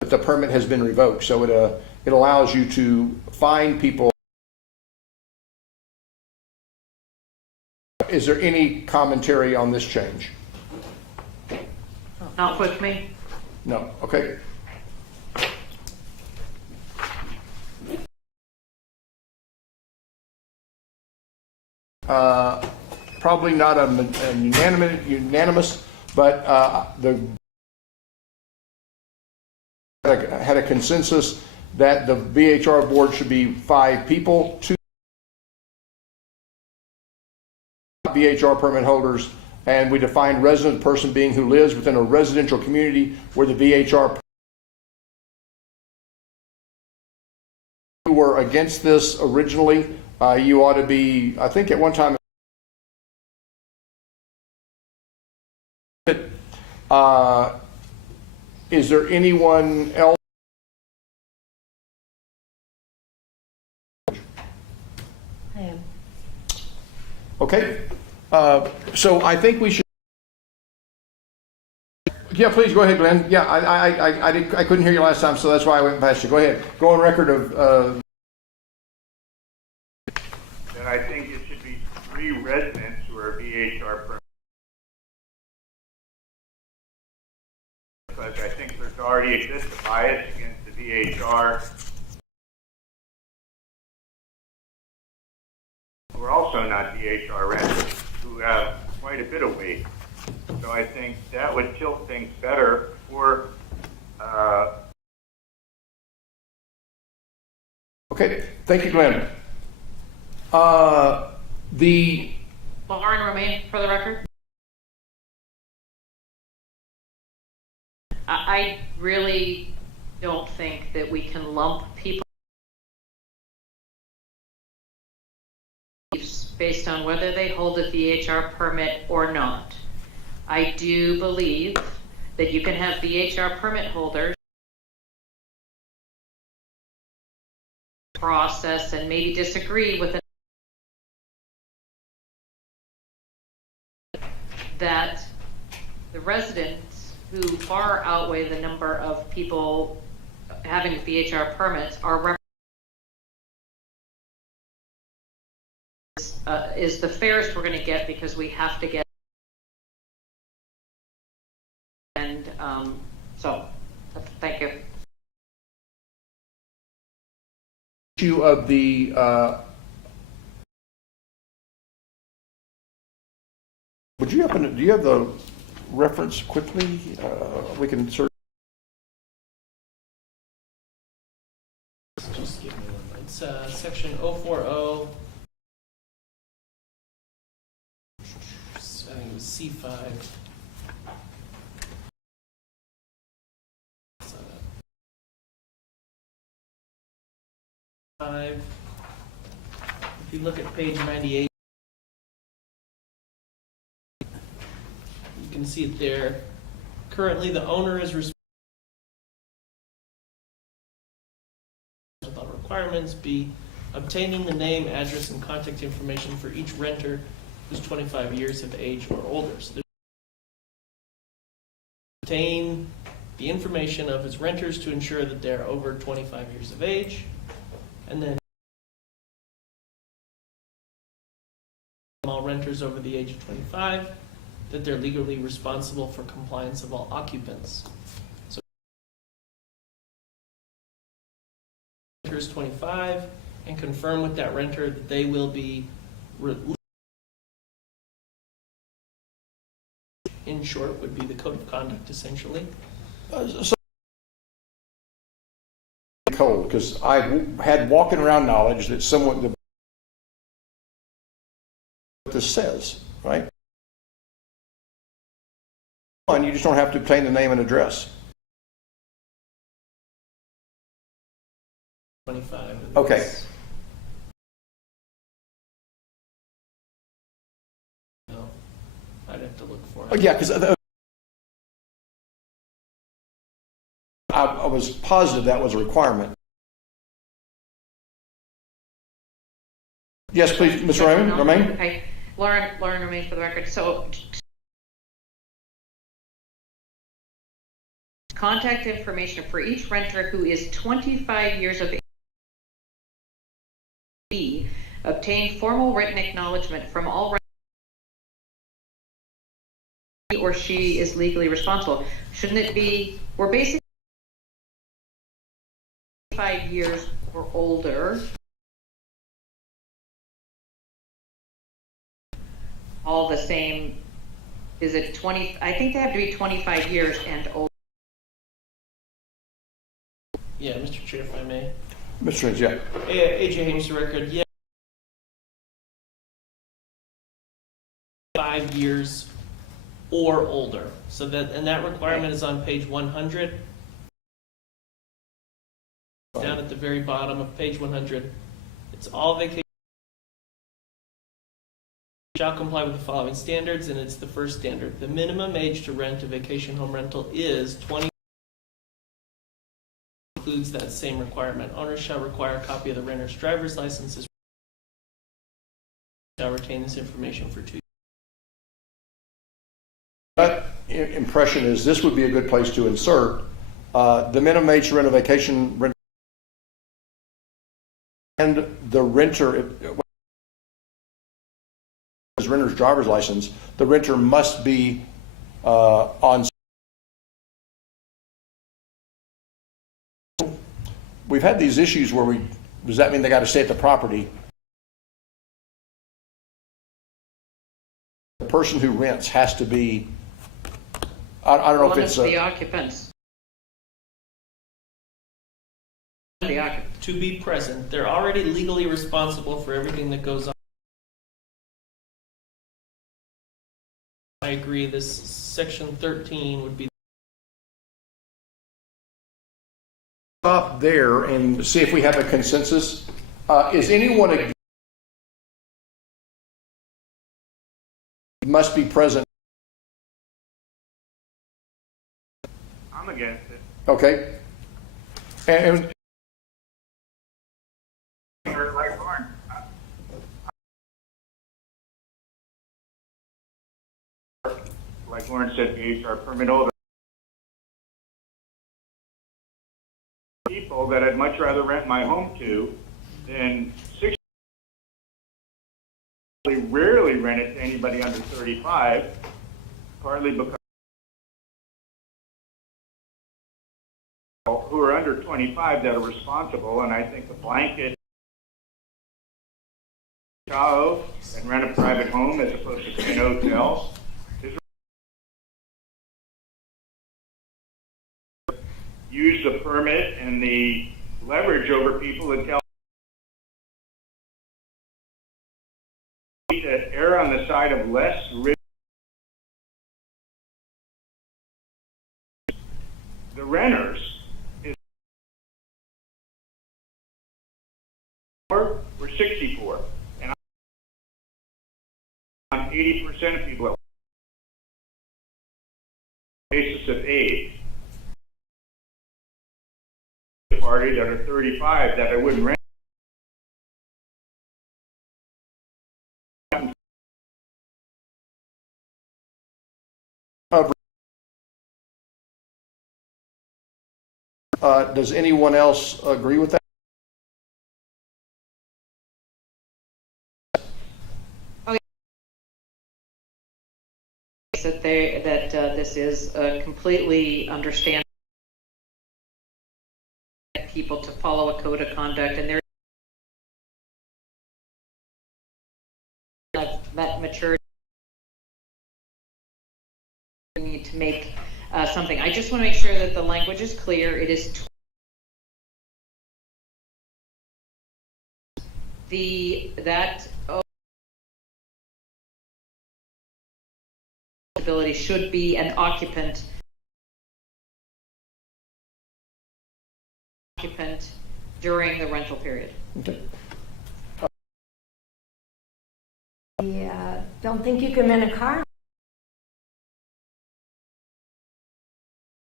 that the permit has been revoked, so it allows you to fine people. Is there any commentary on this change? Not with me. No, okay. Probably not a unanimous, but had a consensus that the VHR board should be 5 people, 2 VHR permit holders, and we defined resident person being who lives within a residential community where the VHR who were against this originally. You ought to be, I think at one time, is there anyone else? I am. Okay, so I think we should. Yeah, please go ahead, Glenn. Yeah, I couldn't hear you last time, so that's why I went past you. Go ahead. Go on record of. That I think it should be 3 residents who are VHR permit. Because I think there's already exists a bias against the VHR. Who are also not VHR renters, who have quite a bit of weight. So I think that would tilt things better for. Okay, thank you, Glenn. Lauren Romaine, for the record. I really don't think that we can lump people based on whether they hold a VHR permit or not. I do believe that you can have VHR permit holders process and maybe disagree with it, that the residents who far outweigh the number of people having VHR permits are is the fairest we're going to get, because we have to get, and so thank you. Issue of the would you happen to, do you have the reference quickly? We can search. Just give me one. It's section 040. I think it was C5. 5. If you look at page 98, you can see it there. Currently, the owner is responsible with all requirements. B, obtaining the name, address, and contact information for each renter who's 25 years of age or older. So obtain the information of his renters to ensure that they're over 25 years of age, and then all renters over the age of 25, that they're legally responsible for compliance of all occupants. So renters 25, and confirm with that renter that they will be in short would be the code of conduct essentially. Cold, because I had walking around knowledge that someone, what this says, right? One, you just don't have to obtain the name and address. 25. Okay. No, I'd have to look for it. Yeah, because I was positive that was a requirement. Yes, please, Ms. Romaine? Okay, Lauren Romaine for the record. So contact information for each renter who is 25 years of age. B, obtain formal written acknowledgement from all renters he or she is legally responsible. Shouldn't it be, we're basically 5 years or older. All the same, is it 20, I think they have to be 25 years and older. Yeah, Mr. Chair, if I may. Mr. Haynes, yeah. AJ Haynes, the record, yeah. 5 years or older. So that, and that requirement is on page 100. Down at the very bottom of page 100. It's all vacation shall comply with the following standards, and it's the first standard. The minimum age to rent a vacation home rental is 20. Includes that same requirement. Owners shall require a copy of the renter's driver's license. Shall retain this information for 2 years. My impression is this would be a good place to insert the minimum age to rent a vacation rental and the renter, his renter's driver's license, the renter must be on. We've had these issues where does that mean they got to stay at the property? The person who rents has to be, I don't know if it's the occupants. The occupants. To be present. They're already legally responsible for everything that goes on. I agree, this section 13 would be. Stop there and see if we have a consensus. Is anyone must be present? I'm against it. Okay. And Like Lauren, like Lauren said, VHR permit holder. People that I'd much rather rent my home to than 60. Rarely rent it to anybody under 35, partly because who are under 25 that are responsible, and I think the blanket Tahoe and rent a private home as opposed to stay in hotels is use the permit and the leverage over people that tell to err on the side of less risk. The renters 80% of people basis of age. Party that are 35 that I wouldn't rent. Does anyone else agree with that? That this is completely understandable. People to follow a code of conduct, and they're that maturity need to make something. I just want to make sure that the language is clear. It is that ability should be an occupant during the rental period. Okay. Don't think you can rent a car.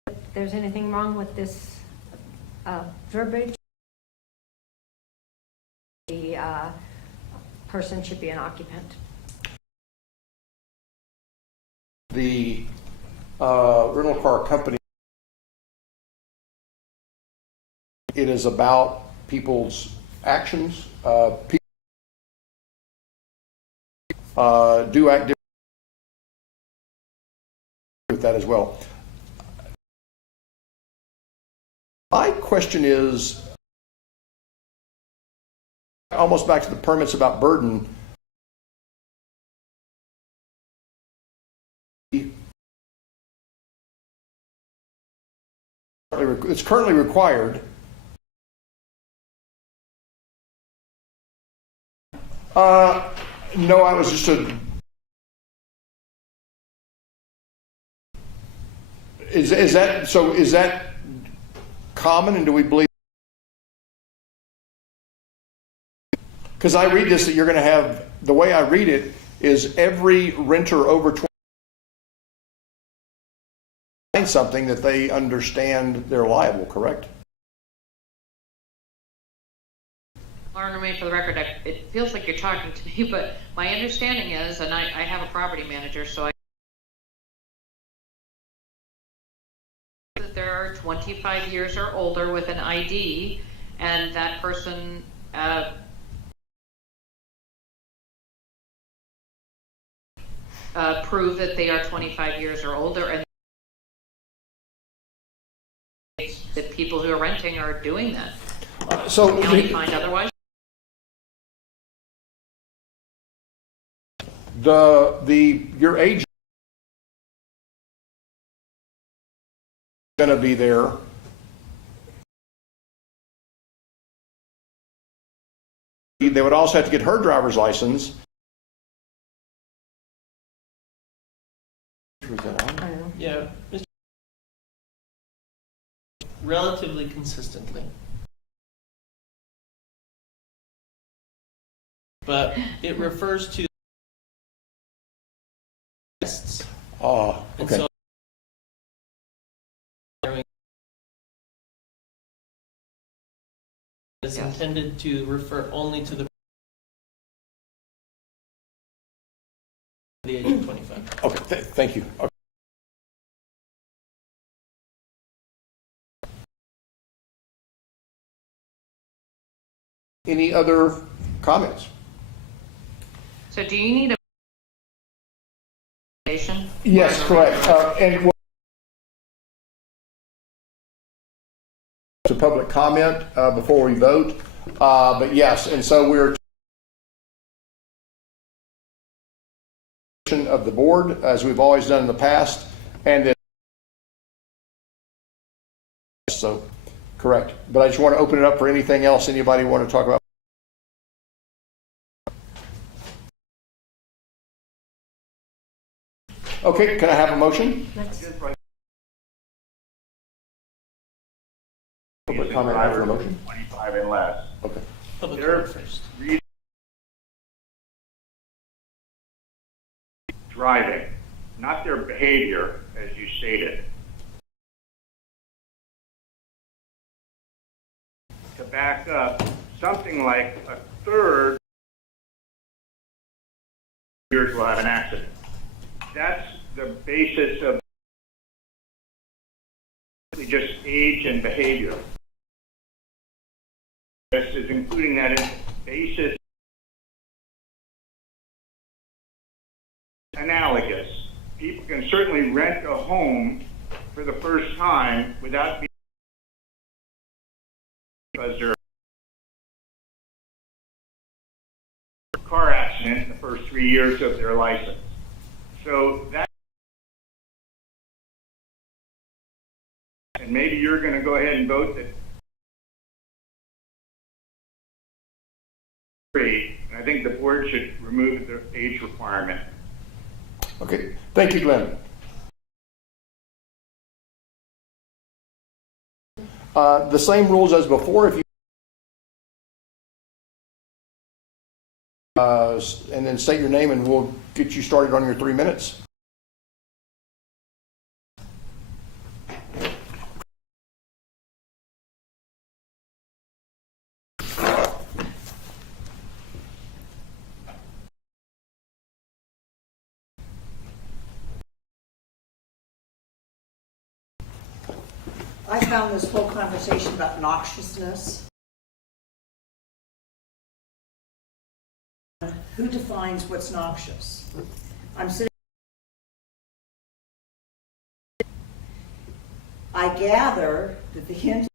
If there's anything wrong with this verbiage, the person should be an occupant. The rental car company, it is about people's actions. People do act differently with that as well. My question is almost back to the permits about burden. It's currently required. No, I was just is that common, and do we believe? Because I read this that you're going to have, the way I read it is every renter over 20 something that they understand they're liable, correct? Lauren, for the record, it feels like you're talking to me, but my understanding is, and I have a property manager, so that there are 25 years or older with an ID, and that person prove that they are 25 years or older, and that people who are renting are doing that. So Can we find otherwise? your agent is going to be there. They would also have to get her driver's license. Yeah, relatively consistently. But it refers to guests. Oh, And okay. so is intended to refer only to the age of 25. Okay, thank you. Okay. Any other comments? So do you need a Yes, correct. And to public comment before we vote, but yes, and so we're of the board as we've always done in the past, and then so correct. But I just want to open it up for anything else anybody want to talk about. Okay, can I have a motion? Public comment after a motion? 25 and less. Okay. Public There- comment first. driving, not their behavior, as you stated. To back up, something like a third years will have an accident. That's the basis of just age and behavior. This is including that in basis analogous. People can certainly rent a home for the first time without being because they're a car accident in the first 3 years of their license. So that, and maybe you're going to go ahead and vote that. And I think the board should remove the age requirement. Okay, thank you, Glenn. The same rules as before. If you and then state your name, and we'll get you started on your 3 minutes. I found this whole conversation about noxiousness. Who defines what's noxious? I'm sitting. I gather that the hint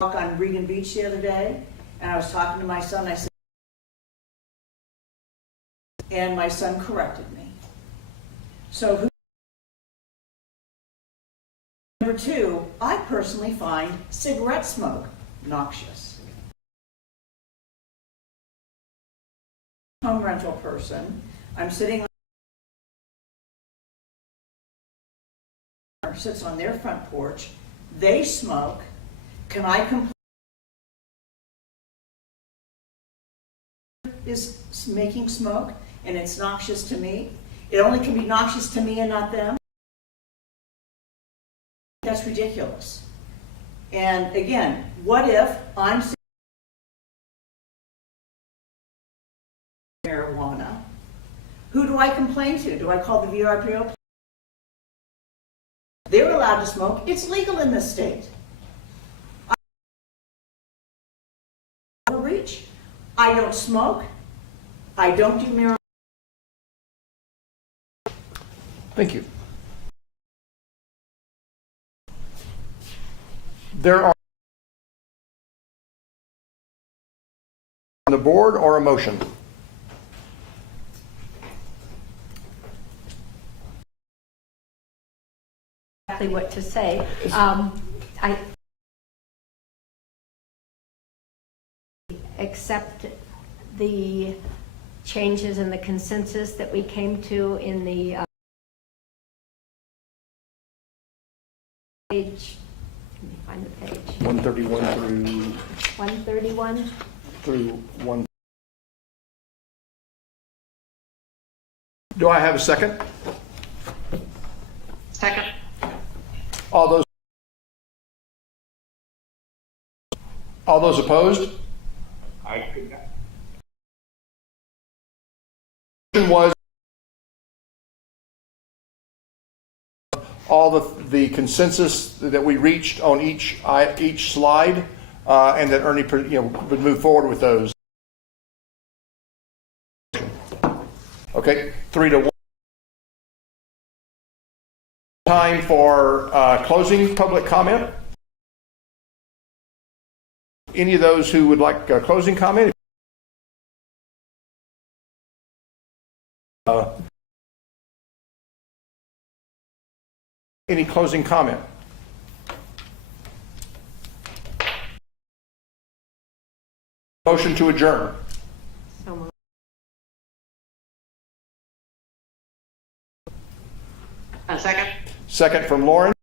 on Regan Beach the other day, and I was talking to my son. I said, and my son corrected me. So who? Number two, I personally find cigarette smoke noxious. Home rental person, I'm sitting on, sits on their front porch, they smoke, can I complain? Is making smoke and it's noxious to me? It only can be noxious to me and not them? That's ridiculous. And again, what if I'm marijuana? Who do I complain to? Do I call the VRPO? They're allowed to smoke. It's legal in this state. Reach. I don't smoke. I don't do marijuana. Thank you. There are on the board or a motion? Exactly what to say. I accept the changes in the consensus that we came to in the page. Let me find the page. 131 through 131. through 1. Do I have a second? Second. All those opposed? I could not. Was all the consensus that we reached on each slide, and that Ernie would move forward with those. Okay, 3-1. Time for closing public comment. Any of those who would like a closing comment? Any closing comment? Motion to adjourn. So moved. A second. Second from Lauren.